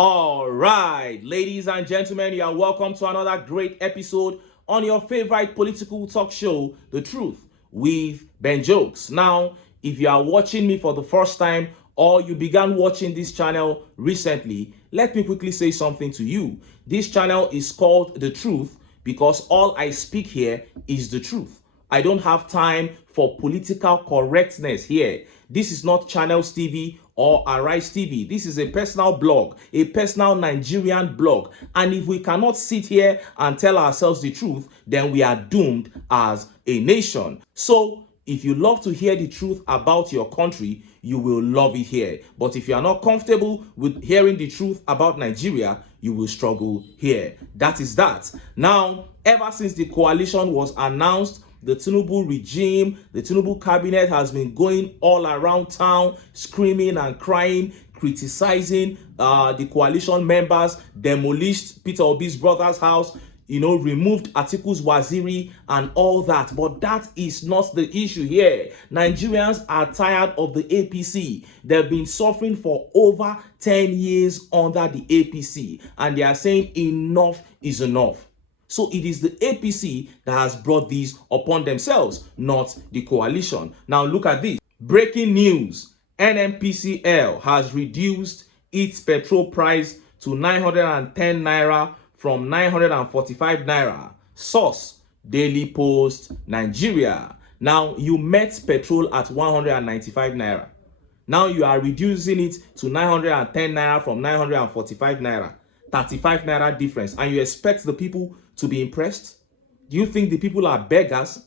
All right, ladies and gentlemen, you are welcome to another great episode on your favorite political talk show, The Truth with Ben Jokes. Now, if you are watching me for the first time or you began watching this channel recently, let me quickly say something to you. This channel is called The Truth because all I speak here is the truth. I don't have time for political correctness here. This is not Channels TV or Arise TV. This is a personal blog, a personal Nigerian blog. And if we cannot sit here and tell ourselves the truth, then we are doomed as a nation. So if you love to hear the truth about your country, you will love it here. But if you are not comfortable with hearing the truth about Nigeria, you will struggle here. That is that. Now, ever since the coalition was announced, the Tinubu regime, the Tinubu cabinet has been going all around town, screaming and crying, criticizing the coalition members, demolished Peter Obi's brother's house, removed Atiku's Waziri and all that. But that is not the issue here. Nigerians are tired of the APC. They've been suffering for over 10 years under the APC, and they are saying enough is enough. So it is the APC that has brought these upon themselves, not the coalition. Now look at this. Breaking news. NNPCL has reduced its petrol price to 910 naira from 945 naira. Source, Daily Post, Nigeria. Now you met petrol at 195 naira. Now you are reducing it to 910 naira from 945 naira. 35 naira difference, and you expect the people to be impressed? Do you think the people are beggars?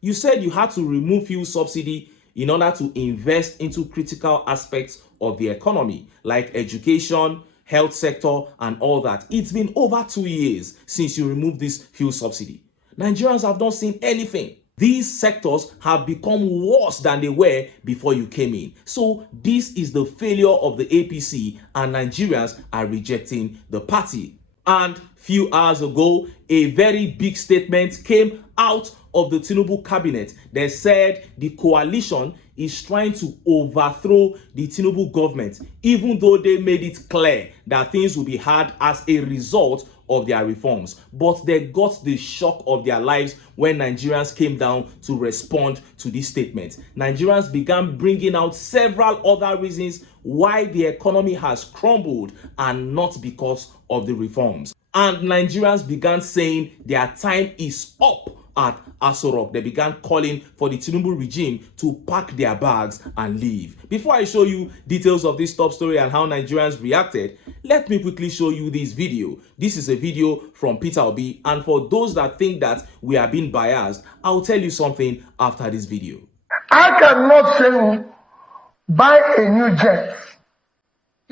You said you had to remove fuel subsidy in order to invest into critical aspects of the economy like education, health sector and all that. It's been over 2 years since you removed this fuel subsidy. Nigerians have not seen anything. These sectors have become worse than they were before you came in. So this is the failure of the APC, and Nigerians are rejecting the party. And few hours ago, a very big statement came out of the Tinubu cabinet. They said the coalition is trying to overthrow the Tinubu government, even though they made it clear that things will be hard as a result of their reforms. But they got the shock of their lives when Nigerians came down to respond to this statement. Nigerians began bringing out several other reasons why the economy has crumbled, and not because of the reforms. And Nigerians began saying their time is up at Aso Rock. They began calling for the Tinubu regime to pack their bags and leave. Before I show you details of this top story and how Nigerians reacted, let me quickly show you this video. This is a video from Peter Obi, and for those that think that we are being biased, I'll tell you something after this video. I cannot say buy a new jet,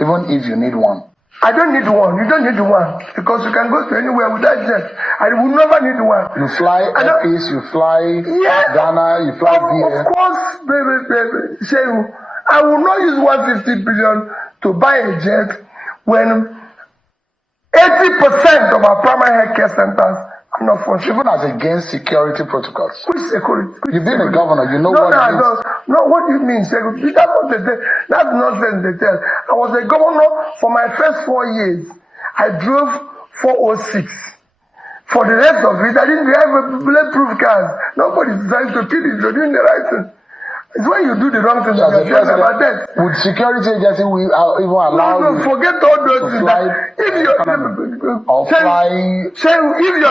even if you need one. I don't need one. You don't need one because you can go to anywhere with that jet. I will never need one. You fly Airpeace, you fly Ghana, you fly here. Of course, baby. Say, I will not use 150 billion to buy a jet when 80% of our primary healthcare centers are not functioning. Even as against security protocols. Which security? You've been a governor, you know what it means. No, what do you mean? Security? That's what they tell. That's nonsense they tell. I was a governor for my first 4 years. I drove 406. For the rest of it, I didn't have a bulletproof car. Nobody's trying to kill you. You're doing the right thing. It's when you do the wrong thing that you're talking about that. Would security agency even allow you forget all those things. If your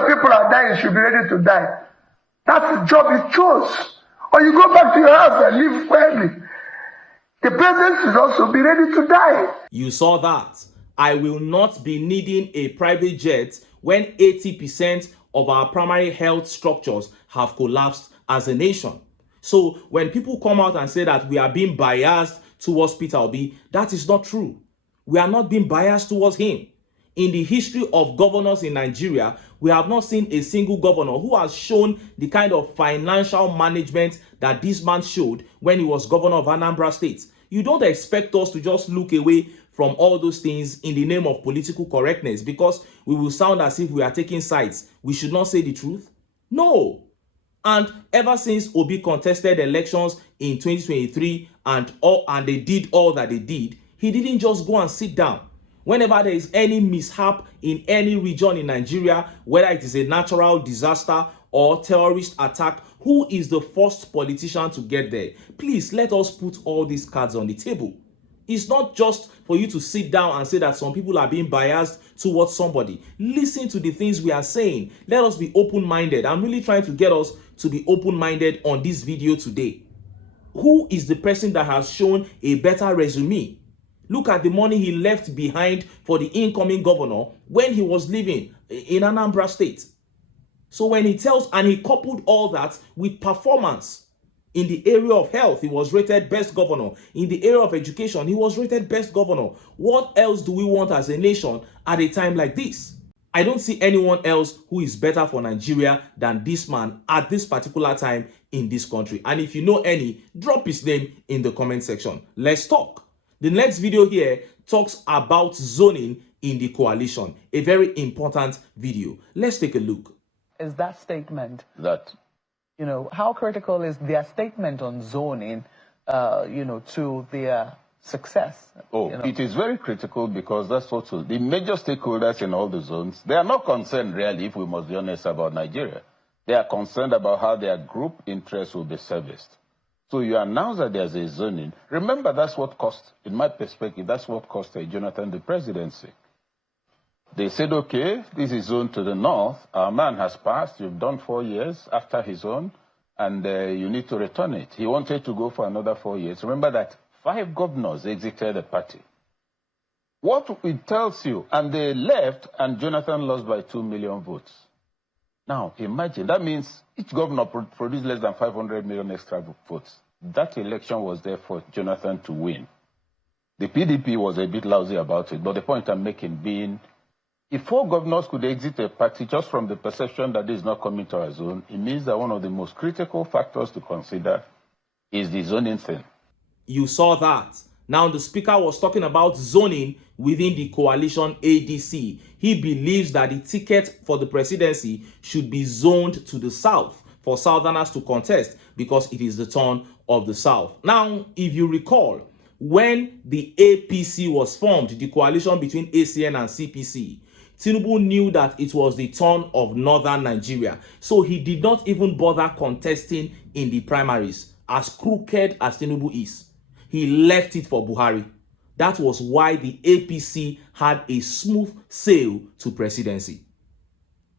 people are dying, you should be ready to die. That's the job you chose. Or you go back to your house and live quietly. The president should also be ready to die. You saw that. I will not be needing a private jet when 80% of our primary health structures have collapsed as a nation. So when people come out and say that we are being biased towards Peter Obi, that is not true. We are not being biased towards him. In the history of governors in Nigeria, we have not seen a single governor who has shown the kind of financial management that this man showed when he was governor of Anambra State. You don't expect us to just look away from all those things in the name of political correctness because we will sound as if we are taking sides. We should not say the truth. No. And ever since Obi contested elections in 2023 and they did all that they did, he didn't just go and sit down. Whenever there is any mishap in any region in Nigeria, whether it is a natural disaster or terrorist attack, who is the first politician to get there? Please let us put all these cards on the table. It's not just for you to sit down and say that some people are being biased towards somebody. Listen to the things we are saying. Let us be open-minded. I'm really trying to get us to be open-minded on this video today. Who is the person that has shown a better resume? Look at the money he left behind for the incoming governor when he was living in Anambra State. So when he tells, and he coupled all that with performance. In the area of health, he was rated best governor. In the area of education, he was rated best governor. What else do we want as a nation at a time like this? I don't see anyone else who is better for Nigeria than this man at this particular time in this country. And if you know any, drop his name in the comment section. Let's talk. The next video here talks about zoning in the coalition. A very important video. Let's take a look. Is that statement That how critical is their statement on zoning, to their success? It is very critical because that's what the major stakeholders in all the zones, they are not concerned really, if we must be honest, about Nigeria. They are concerned about how their group interests will be serviced. So you announce that there's a zoning. Remember, that's what cost, in my perspective, that's what cost Jonathan the presidency. They said, okay, this is zone to the north. Our man has passed. You've done 4 years after his own, and you need to return it. He wanted to go for another 4 years. Remember that 5 governors exited the party. What it tells you, and they left, and Jonathan lost by 2 million votes. Now, imagine, that means each governor produced less than 500 million extra votes. That election was there for Jonathan to win. The PDP was a bit lousy about it, but the point I'm making being, if 4 governors could exit a party just from the perception that this is not coming to our zone, it means that one of the most critical factors to consider is the zoning thing. You saw that. Now the speaker was talking about zoning within the coalition ADC. He believes that the ticket for the presidency should be zoned to the south for southerners to contest because it is the turn of the south. Now, if you recall, when the APC was formed, the coalition between ACN and CPC, Tinubu knew that it was the turn of northern Nigeria. So he did not even bother contesting in the primaries, as crooked as Tinubu is. He left it for Buhari. That was why the APC had a smooth sail to presidency.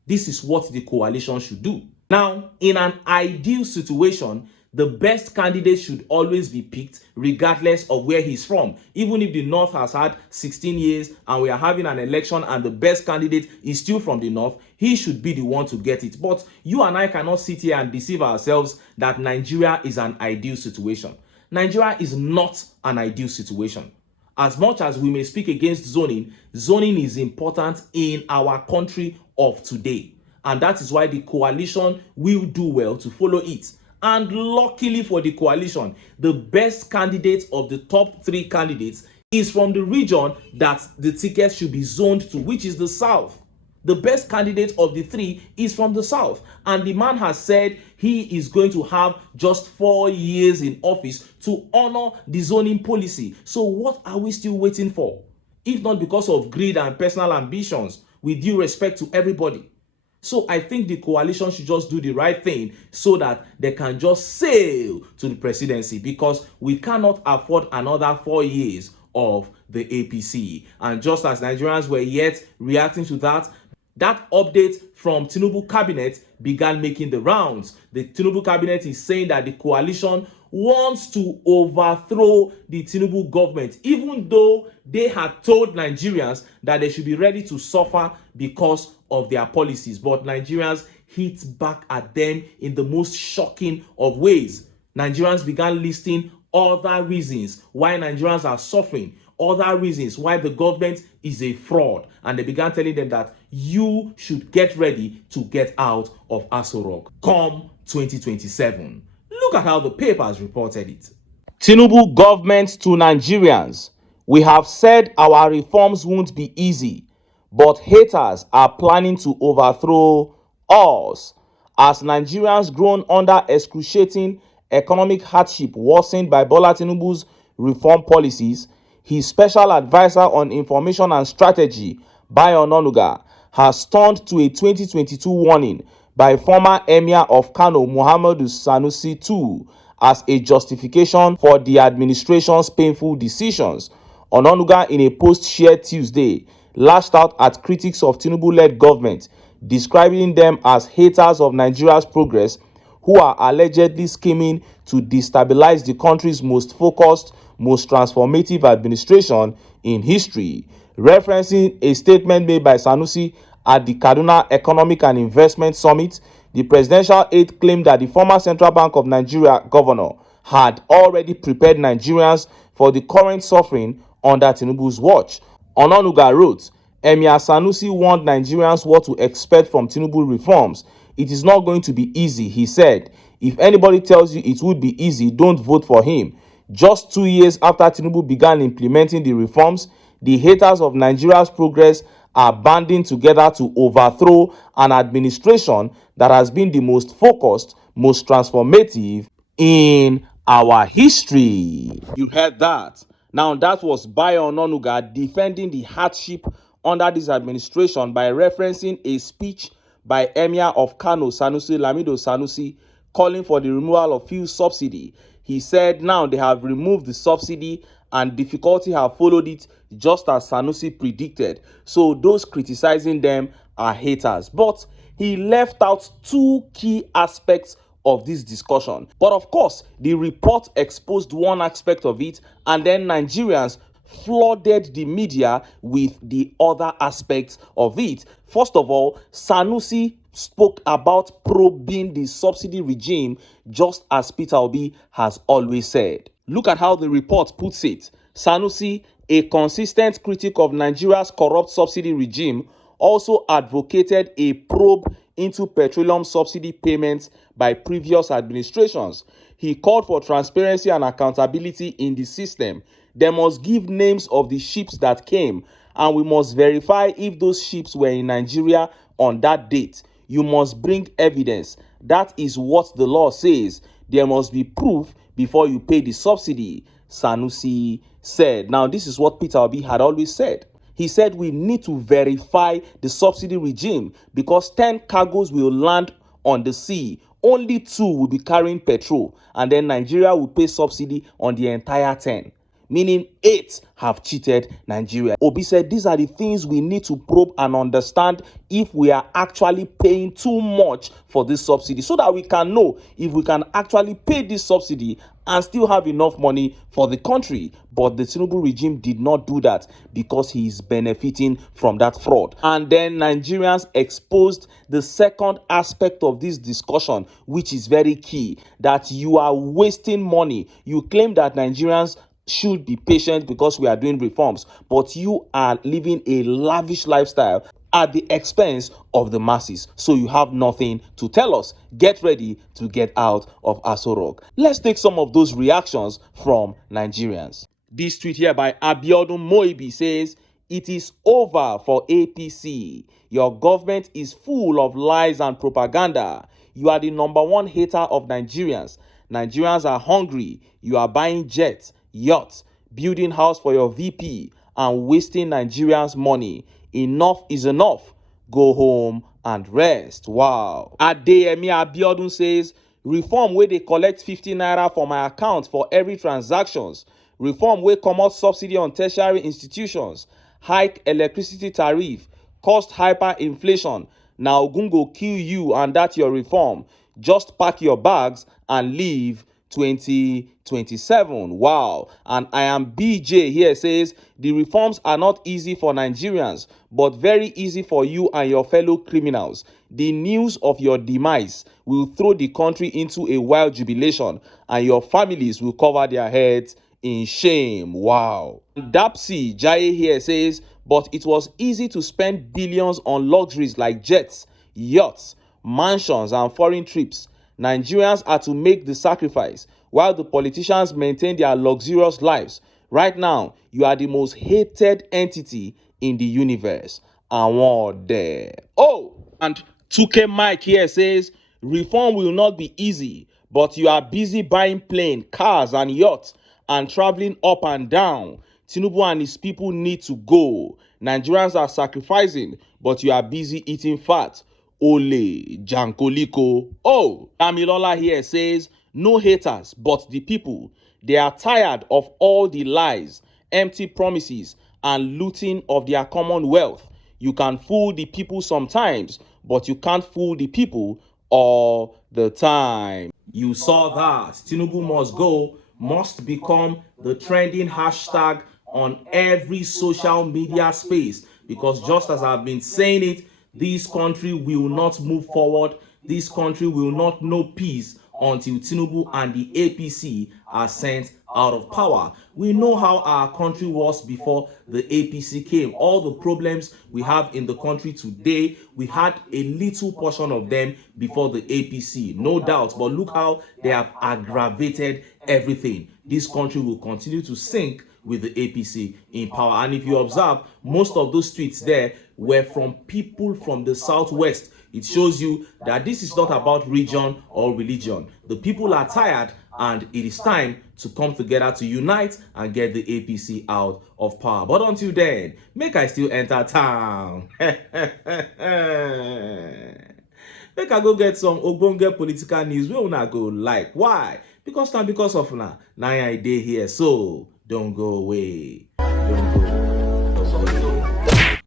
This is what the coalition should do. Now, in an ideal situation, the best candidate should always be picked regardless of where he's from. Even if the North has had 16 years and we are having an election and the best candidate is still from the North, he should be the one to get it. But you and I cannot sit here and deceive ourselves that Nigeria is an ideal situation. Nigeria is not an ideal situation. As much as we may speak against zoning, zoning is important in our country of today. And that is why the coalition will do well to follow it. And luckily for the coalition, the best candidate of the top 3 candidates is from the region that the ticket should be zoned to, which is the South. The best candidate of the 3 is from the South. And the man has said he is going to have just 4 years in office to honor the zoning policy. So what are we still waiting for? If not because of greed and personal ambitions, with due respect to everybody. So I think the coalition should just do the right thing so that they can just sail to the presidency, because we cannot afford another 4 years of the APC. And just as Nigerians were yet reacting to that, that update from Tinubu cabinet began making the rounds. The Tinubu cabinet is saying that the coalition wants to overthrow the Tinubu government, even though they had told Nigerians that they should be ready to suffer because of their policies. But Nigerians hit back at them in the most shocking of ways. Nigerians began listing other reasons why Nigerians are suffering, other reasons why the government is a fraud, and they began telling them that you should get ready to get out of Aso Rock come 2027. Look at how the papers reported it. Tinubu government to Nigerians. We have said our reforms won't be easy, but haters are planning to overthrow us. As Nigerians groan under excruciating economic hardship worsened by Bola Tinubu's reform policies, his special advisor on information and strategy, Bayo Onanuga, has turned to a 2022 warning by former Emir of Kano, Muhammadu Sanusi II, as a justification for the administration's painful decisions. Onanuga, in a post shared Tuesday, lashed out at critics of Tinubu-led government, describing them as haters of Nigeria's progress who are allegedly scheming to destabilize the country's most focused, most transformative administration in history. Referencing a statement made by Sanusi at the Kaduna Economic and Investment Summit, the presidential aide claimed that the former Central Bank of Nigeria governor had already prepared Nigerians for the current suffering under Tinubu's watch. Onanuga wrote, Emir Sanusi warned Nigerians what to expect from Tinubu reforms. It is not going to be easy, he said. If anybody tells you it would be easy, don't vote for him. Just 2 years after Tinubu began implementing the reforms, the haters of Nigeria's progress are banding together to overthrow an administration that has been the most focused, most transformative in our history. You heard that. Now, that was Bayo Onanuga defending the hardship under this administration by referencing a speech by Emir of Kano, Sanusi Lamido Sanusi, calling for the removal of fuel subsidy. He said now they have removed the subsidy and difficulty have followed it, just as Sanusi predicted. So those criticizing them are haters. But he left out two key aspects of this discussion. But of course, the report exposed one aspect of it, and then Nigerians flooded the media with the other aspects of it. First of all, Sanusi spoke about probing the subsidy regime, just as Peter Obi has always said. Look at how the report puts it. Sanusi, a consistent critic of Nigeria's corrupt subsidy regime, also advocated a probe into petroleum subsidy payments by previous administrations. He called for transparency and accountability in the system. They must give names of the ships that came, and we must verify if those ships were in Nigeria on that date. You must bring evidence. That is what the law says. There must be proof before you pay the subsidy, Sanusi said. Now, this is what Peter Obi had always said. He said we need to verify the subsidy regime because 10 cargoes will land on the sea. Only 2 will be carrying petrol, and then Nigeria will pay subsidy on the entire 10. Meaning 8 have cheated Nigeria. Obi said these are the things we need to probe and understand if we are actually paying too much for this subsidy, so that we can know if we can actually pay this subsidy and still have enough money for the country. But the Tinubu regime did not do that because he is benefiting from that fraud. And then Nigerians exposed the second aspect of this discussion, which is very key, that you are wasting money. You claim that Nigerians should be patient because we are doing reforms, but you are living a lavish lifestyle at the expense of the masses. So you have nothing to tell us. Get ready to get out of Aso Rock. Let's take some of those reactions from Nigerians. This tweet here by Abiodun Moibi says, "It is over for APC. Your government is full of lies and propaganda. You are the #1 hater of Nigerians. Nigerians are hungry. You are buying jets, yachts, building house for your VP, and wasting Nigerians' money. Enough is enough. Go home and rest." Wow. Adeyemi Abiodun says, "Reform where they collect 50 naira for my account for every transactions. Reform where comot subsidy on tertiary institutions. Hike electricity tariff. Cost hyperinflation. Now Ogun go kill you and that your reform. Just pack your bags and leave 2027. Wow. And I am BJ here says, "The reforms are not easy for Nigerians, but very easy for you and your fellow criminals. The news of your demise will throw the country into a wild jubilation, and your families will cover their heads in shame." Wow. Dapsy Jai here says, "But it was easy to spend billions on luxuries like jets, yachts, mansions, and foreign trips. Nigerians are to make the sacrifice while the politicians maintain their luxurious lives. Right now, you are the most hated entity in the universe." And there. Oh, and 2K Mike here says, "Reform will not be easy, but you are busy buying plane, cars, and yachts and traveling up and down. Tinubu and his people need to go. Nigerians are sacrificing, but you are busy eating fat. Ole Jankoliko. Oh, Damilola here says, no haters, but the people. They are tired of all the lies, empty promises, and looting of their commonwealth. You can fool the people sometimes, but you can't fool the people all the time. You saw that. Tinubu must go, must become the trending hashtag on every social media space, because just as I've been saying it, this country will not move forward. This country will not know peace until Tinubu and the APC are sent out of power. We know how our country was before the APC came. All the problems we have in the country today, we had a little portion of them before the APC, no doubt. But look how they have aggravated everything. This country will continue to sink with the APC in power. And if you observe, most of those tweets there were from people from the southwest. It shows you that this is not about region or religion. The people are tired, and it is time to come together to unite and get the APC out of power. But until then, make I still enter town. Make I go get some ogbonge political news wey una go like. Why? Because of una I dey here, so don't go away. Don't go.